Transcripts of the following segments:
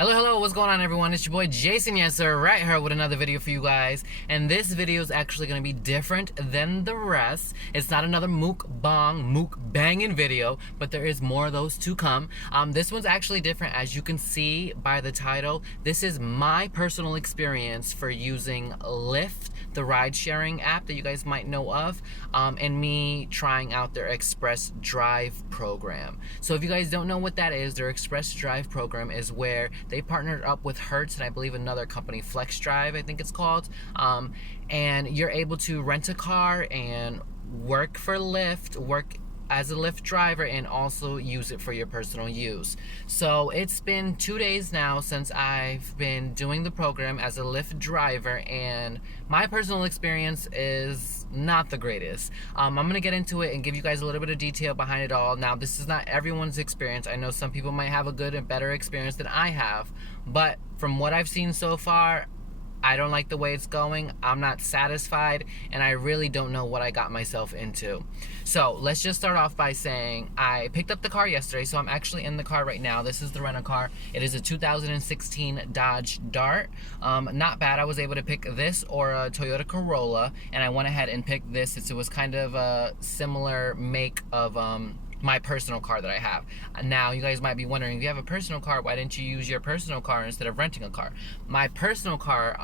Hello, what's going on everyone? It's your boy Jayson Yessir right here with another video for you guys. And this video is actually going to be different than the rest. It's not another mukbanging video, but there is more of those to come. This one's actually different, as you can see by the title. This is my personal experience for using Lyft, the ride-sharing app that you guys might know of, and me trying out their Express Drive program. So if you guys don't know what that is, their Express Drive program is where they partnered up with Hertz and I believe another company, Flex Drive, I think it's called. And you're able to rent a car and work for Lyft, work as a Lyft driver, and also use it for your personal use. So it's been 2 days now since I've been doing the program as a Lyft driver, and my personal experience is not the greatest. I'm gonna get into it and give you guys a little bit of detail behind it all. Now, this is not everyone's experience. I know some people might have a good and better experience than I have, but from what I've seen so far, I don't like the way it's going. I'm not satisfied, and I really don't know what I got myself into. So let's just start off by saying I picked up the car yesterday, so I'm actually in the car right now. This is the rental car. It is a 2016 Dodge Dart. Not bad. I was able to pick this or a Toyota Corolla, and I went ahead and picked this. It was kind of a similar make of my personal car that I have. Now, you guys might be wondering, if you have a personal car, why didn't you use your personal car instead of renting a car? My personal car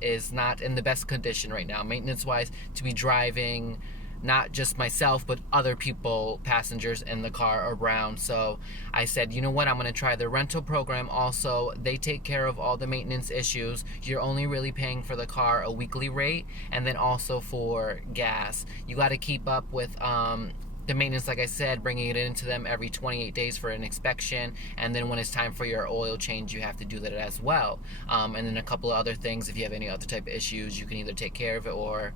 is not in the best condition right now, maintenance-wise, to be driving not just myself, but other people, passengers in the car around. So I said, you know what, I'm gonna try the rental program. Also, they take care of all the maintenance issues. You're only really paying for the car a weekly rate, and then also for gas. You gotta keep up with the maintenance, like I said, bringing it into them every 28 days for an inspection, and then when it's time for your oil change, you have to do that as well. And then a couple of other things, if you have any other type of issues, you can either take care of it or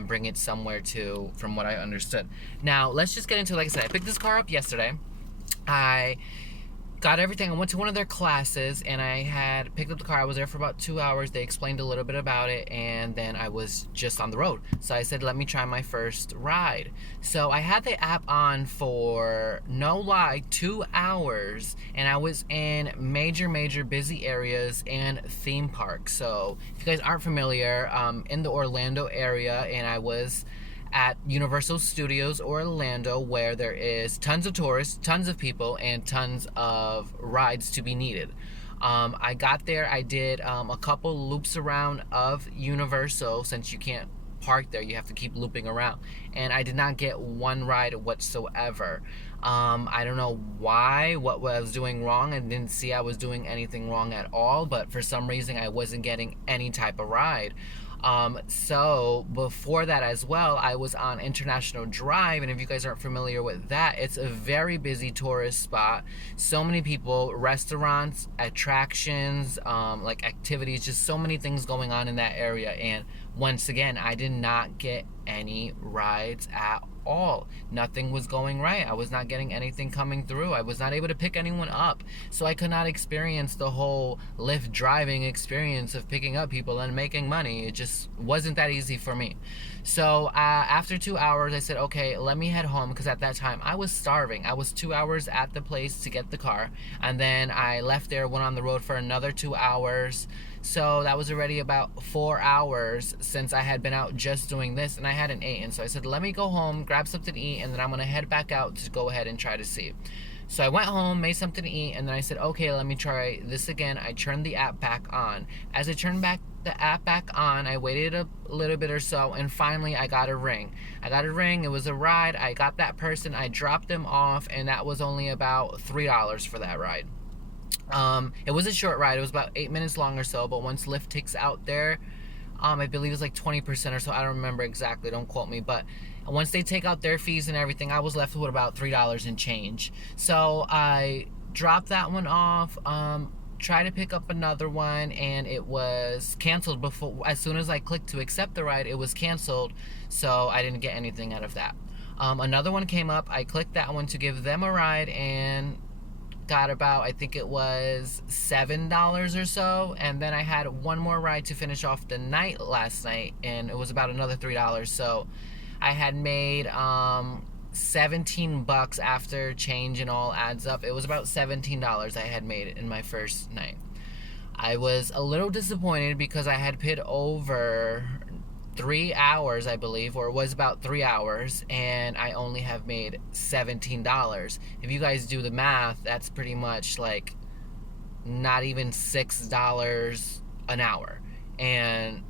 bring it somewhere to, from what I understood. Now, let's just get into it. Like I said, I picked this car up yesterday. I got everything. I went to one of their classes, and I had picked up the car. I was there for about 2 hours. They explained a little bit about it, and then I was just on the road. So I said, let me try my first ride. So I had the app on for, no lie, 2 hours, and I was in major busy areas and theme parks. So if you guys aren't familiar, in the Orlando area, and I was at Universal Studios Orlando, where there is tons of tourists, tons of people, and tons of rides to be needed. I got there, I did a couple loops around of Universal. Since you can't park there, you have to keep looping around, and I did not get one ride whatsoever. I don't know why, what I was doing wrong. I didn't see I was doing anything wrong at all, but for some reason I wasn't getting any type of ride. So before that as well, I was on International Drive, and if you guys aren't familiar with that, it's a very busy tourist spot. So many people, restaurants, attractions, like activities, just so many things going on in that area. And once again, I did not get any rides at all. Nothing was going right. I was not getting anything coming through. I was not able to pick anyone up. So I could not experience the whole Lyft driving experience of picking up people and making money. It just wasn't that easy for me. So after 2 hours, I said, okay, let me head home, because at that time I was starving. I was 2 hours at the place to get the car, and then I left there, went on the road for another 2 hours. So that was already about 4 hours since I had been out just doing this, and I hadn't eaten. So I said, let me go home, grab something to eat, and then I'm gonna head back out to go ahead and try to see. So I went home, made something to eat, and then I said, okay, let me try this again. I turned the app back on. As I turned the app back on, I waited a little bit or so, and finally I got a ring. It was a ride. I got that person, I dropped them off, and that was only about $3 for that ride. It was a short ride. It was about 8 minutes long or so, but once Lyft takes out there, I believe it's like 20% or so. I don't remember exactly, don't quote me, but once they take out their fees and everything, I was left with about $3 and change. So I dropped that one off, tried to pick up another one, and it was canceled before. As soon as I clicked to accept the ride, it was canceled, so I didn't get anything out of that. Another one came up. I clicked that one to give them a ride, and got about, I think it was $7 or so, and then I had one more ride to finish off the night last night, and it was about another $3. So I had made $17 after change and all adds up. It was about $17 I had made in my first night. I was a little disappointed because I had paid over 3 hours, I believe, or it was about 3 hours, and I only have made $17. If you guys do the math, that's pretty much like not even $6 an hour. And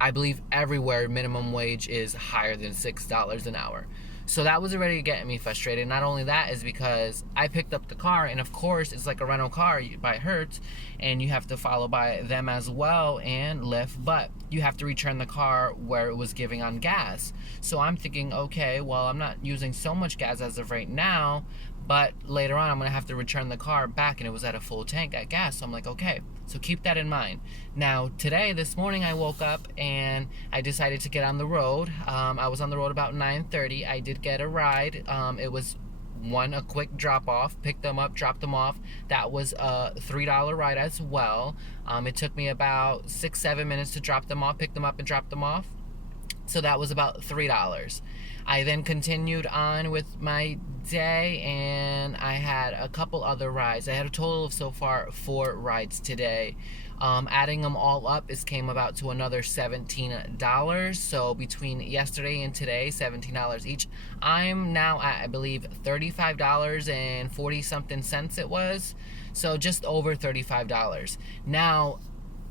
I believe everywhere minimum wage is higher than $6 an hour. So that was already getting me frustrated. Not only that is because I picked up the car, and of course it's like a rental car by Hertz, and you have to follow by them as well and Lyft, but you have to return the car where it was giving on gas. So I'm thinking, okay, well, I'm not using so much gas as of right now, but later on I'm gonna have to return the car back, and it was at a full tank at gas. So I'm like, okay, so keep that in mind. Now today, this morning, I woke up and I decided to get on the road. I was on the road about 9:30. I did get a ride. It was a quick drop off, picked them up, dropped them off. That was a $3 ride as well. It took me about 6-7 minutes to drop them off, pick them up and drop them off. So that was about $3. I then continued on with my day, and I had a couple other rides. I had a total of so far 4 rides today. Adding them all up, it came about to another $17. So between yesterday and today, $17 each. I'm now at, I believe, $35 and 40 something cents it was. So just over $35. Now,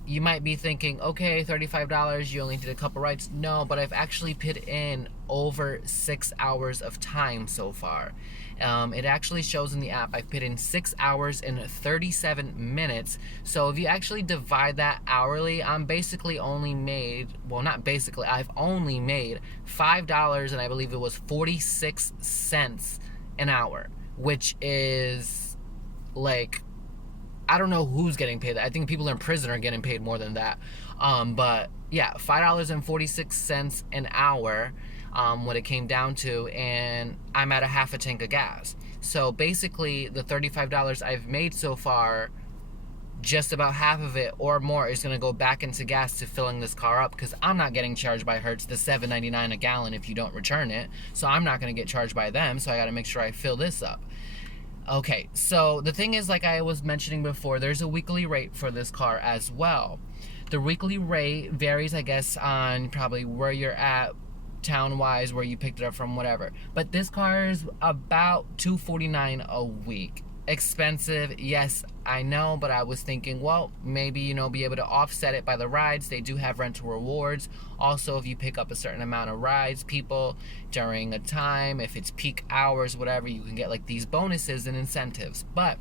you might be thinking, okay, $35, you only did a couple rides. No, but I've actually put in over 6 hours of time so far. It actually shows in the app I've put in 6 hours and 37 minutes. So if you actually divide that hourly, I'm basically only made, well, not basically, I've only made $5 and I believe it was 46 cents an hour, which is like, I don't know who's getting paid that. I think people in prison are getting paid more than that. But yeah, $5.46 an hour, what it came down to, and I'm at a half a tank of gas. So basically, the $35 I've made so far, just about half of it or more is going to go back into gas to filling this car up, because I'm not getting charged by Hertz the $7.99 a gallon if you don't return it. So I'm not going to get charged by them. So I got to make sure I fill this up. Okay, so the thing is, like I was mentioning before, there's a weekly rate for this car as well. The weekly rate varies, I guess, on probably where you're at town-wise, where you picked it up from, whatever. But this car is about $249 a week. Expensive, yes, I know, but I was thinking, well, maybe, you know, be able to offset it by the rides. They do have rental rewards. Also, if you pick up a certain amount of rides, people, during a time, if it's peak hours, whatever, you can get like these bonuses and incentives. But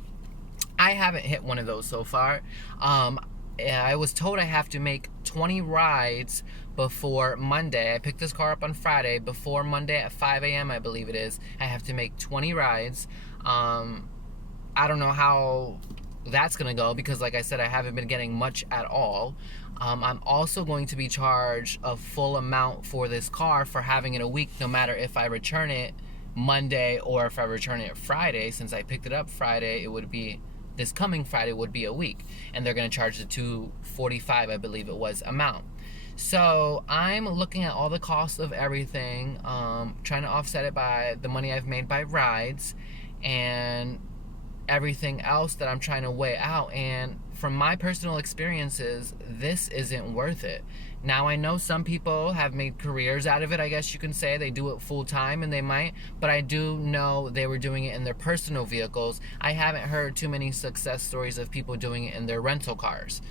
I haven't hit one of those so far. I was told I have to make 20 rides before Monday. I picked this car up on Friday. Before Monday at 5 a.m., I believe it is, I have to make 20 rides. I don't know how that's going to go, because like I said, I haven't been getting much at all. I'm also going to be charged a full amount for this car for having it a week, no matter if I return it Monday or if I return it Friday. Since I picked it up Friday, it would be, this coming Friday would be a week, and they're going to charge the $245, I believe it was, amount. So I'm looking at all the costs of everything, trying to offset it by the money I've made by rides and everything else that I'm trying to weigh out. And from my personal experiences, this isn't worth it. Now, I know some people have made careers out of it, I guess you can say. They do it full time, and they might, but I do know they were doing it in their personal vehicles. I haven't heard too many success stories of people doing it in their rental cars,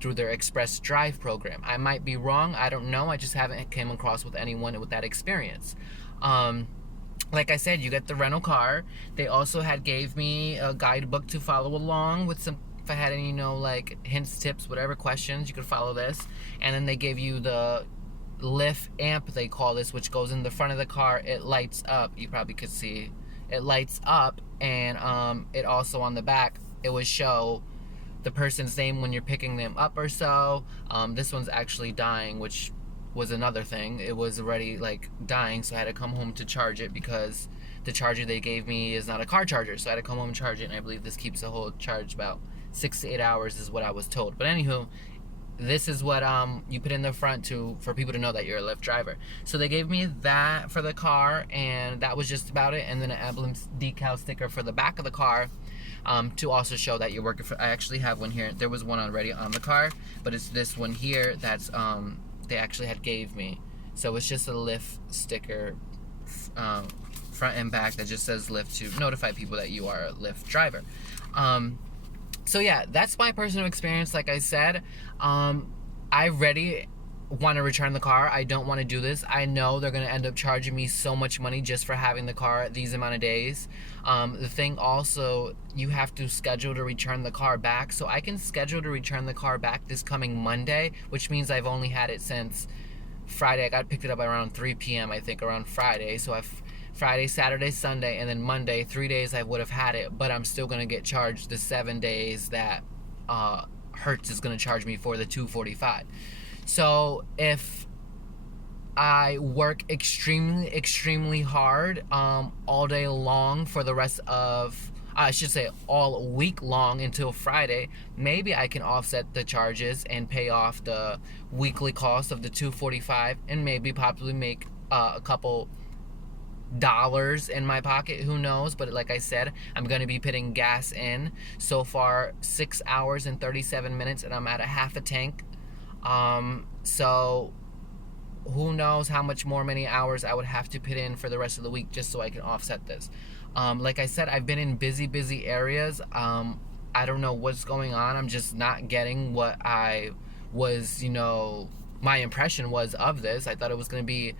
through their Express Drive program. I might be wrong, I don't know, I just haven't came across with anyone with that experience. Like I said, you get the rental car. They also gave me a guidebook to follow along with some, if I had any, you know, like hints, tips, whatever questions, you could follow this. And then they gave you the Lyft amp, they call this, which goes in the front of the car. It lights up. You probably could see it lights up, and it also on the back, it would show the person's name when you're picking them up or so. This one's actually dying, which was another thing. It was already like dying, so I had to come home to charge it, because the charger they gave me is not a car charger, so I had to come home and charge it. And I believe this keeps the whole charge about 6 to 8 hours is what I was told. But anywho, this is what you put in the front for people to know that you're a Lyft driver. So they gave me that for the car, and that was just about it. And then an emblem decal sticker for the back of the car. to also show that you're working for. I actually have one here. There was one already on the car, but it's this one here that's they actually had gave me. So it's just a Lyft sticker, front and back, that just says Lyft to notify people that you are a Lyft driver. So yeah, that's my personal experience. Like I said, I already want to return the car. I don't want to do this. I know they're going to end up charging me so much money just for having the car these amount of days. The thing also, you have to schedule to return the car back. So I can schedule to return the car back this coming Monday, which means I've only had it since Friday. I got picked it up around 3 p.m. I think around Friday. So Friday, Saturday, Sunday, and then Monday, 3 days I would have had it, but I'm still going to get charged the 7 days that Hertz is going to charge me for the $245. So if I work extremely hard all day long for the rest of, I should say all week long until Friday, maybe I can offset the charges and pay off the weekly cost of the $245 and maybe possibly make a couple dollars in my pocket, who knows. But like I said, I'm going to be putting gas in. So far 6 hours and 37 minutes and I'm at a half a tank. So who knows how much many hours I would have to put in for the rest of the week just so I can offset this. Like I said, I've been in busy areas. I don't know what's going on. I'm just not getting what I was, my impression was of this. I thought it was going to be,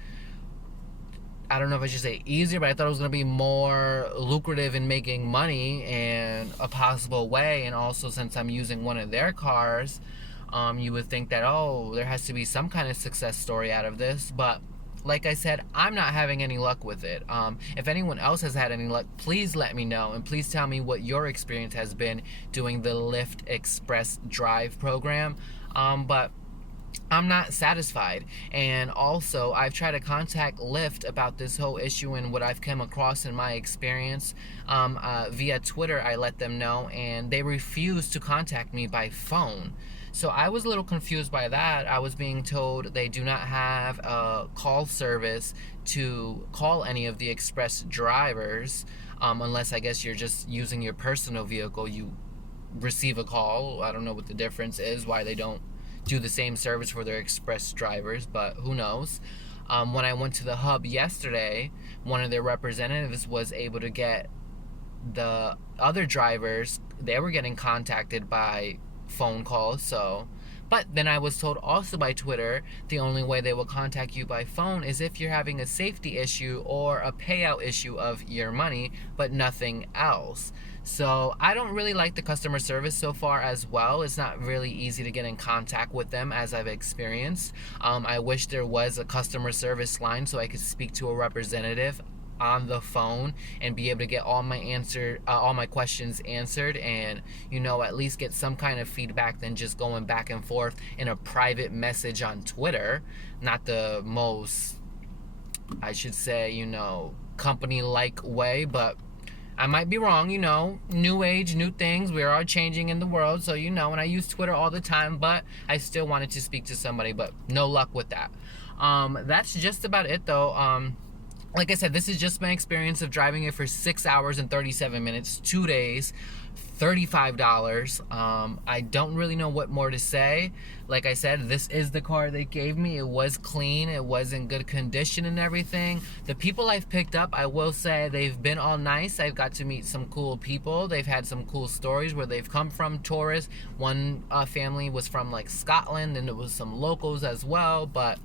I don't know if I should say easier, but I thought it was going to be more lucrative in making money and a possible way. And also, since I'm using one of their cars, you would think that, oh, there has to be some kind of success story out of this. But like I said, I'm not having any luck with it. If anyone else has had any luck, please let me know. And please tell me what your experience has been doing the Lyft Express Drive program. But I'm not satisfied. And also, I've tried to contact Lyft about this whole issue and what I've come across in my experience. Via Twitter, I let them know, and they refused to contact me by phone. So I was a little confused by that. I was being told they do not have a call service to call any of the express drivers, unless I guess you're just using your personal vehicle. You receive a call. I don't know what the difference is, why they don't do the same service for their express drivers, but who knows. When I went to the hub yesterday, one of their representatives was able to get the other drivers. They were getting contacted by phone calls. So, but then I was told also by Twitter, the only way they will contact you by phone is if you're having a safety issue or a payout issue of your money, but nothing else. So I don't really like the customer service so far as well. It's not really easy to get in contact with them, as I've experienced. I wish there was a customer service line so I could speak to a representative on the phone and be able to get all my questions answered, and at least get some kind of feedback than just going back and forth in a private message on Twitter. Not the most, I should say, company-like way, but I might be wrong. New age, new things, we are changing in the world. So and I use Twitter all the time, but I still wanted to speak to somebody, but no luck with that. That's just about it though. Like I said, this is just my experience of driving it for 6 hours and 37 minutes, 2 days, $35. I don't really know what more to say. Like I said, this is the car they gave me. It was clean. It was in good condition and everything. The people I've picked up, I will say, they've been all nice. I've got to meet some cool people. They've had some cool stories where they've come from, tourists. One family was from like Scotland, and it was some locals as well. But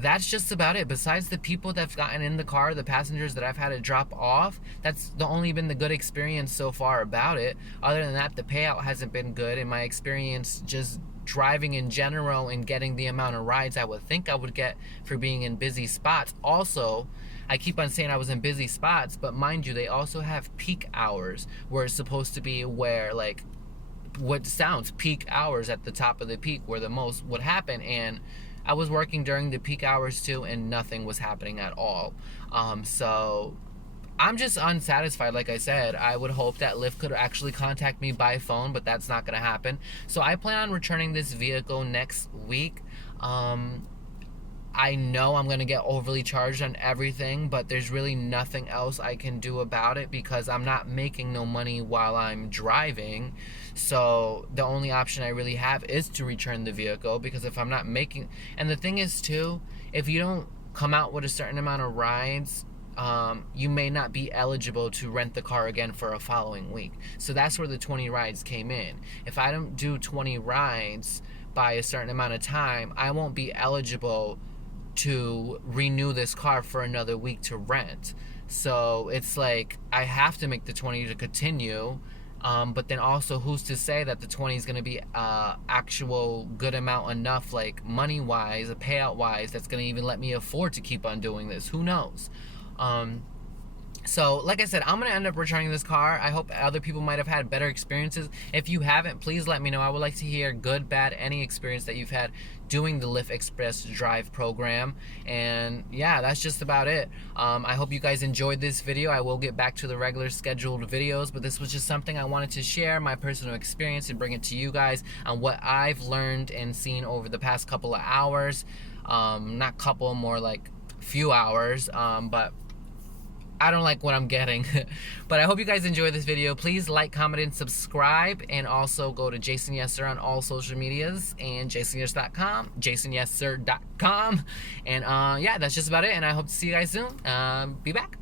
that's just about it. Besides the people that've gotten in the car, the passengers that I've had to drop off, that's only been the good experience so far about it. Other than that, the payout hasn't been good. In my experience, just driving in general and getting the amount of rides I would think I would get for being in busy spots. Also, I keep on saying I was in busy spots, but mind you, they also have peak hours where it's supposed to be where, like, what sounds peak hours at the top of the peak where the most would happen. And I was working during the peak hours too, and nothing was happening at all. So I'm just unsatisfied. Like I said, I would hope that Lyft could actually contact me by phone, but that's not going to happen. So I plan on returning this vehicle next week. I know I'm going to get overly charged on everything, but there's really nothing else I can do about it because I'm not making no money while I'm driving. So the only option I really have is to return the vehicle, because if I'm not making, and the thing is too, if you don't come out with a certain amount of rides, you may not be eligible to rent the car again for a following week. So that's where the 20 rides came in. If I don't do 20 rides by a certain amount of time, I won't be eligible to renew this car for another week to rent. So it's like I have to make the 20 to continue. But then also, who's to say that the 20 is going to be actual good amount enough, like money wise, payout wise, that's going to even let me afford to keep on doing this? Who knows? So like I said, I'm going to end up returning this car. I hope other people might have had better experiences. If you haven't, please let me know. I would like to hear good, bad, any experience that you've had doing the Lyft Express Drive program. And yeah, that's just about it. I hope you guys enjoyed this video. I will get back to the regular scheduled videos, but this was just something I wanted to share, my personal experience, and bring it to you guys on what I've learned and seen over the past couple of hours. Not couple, more like few hours, but I don't like what I'm getting. But I hope you guys enjoyed this video. Please like, comment, and subscribe. And also go to Jayson Yessir on all social medias and jaysonyessir.com, jaysonyessir.com. And yeah, that's just about it. And I hope to see you guys soon. Be back.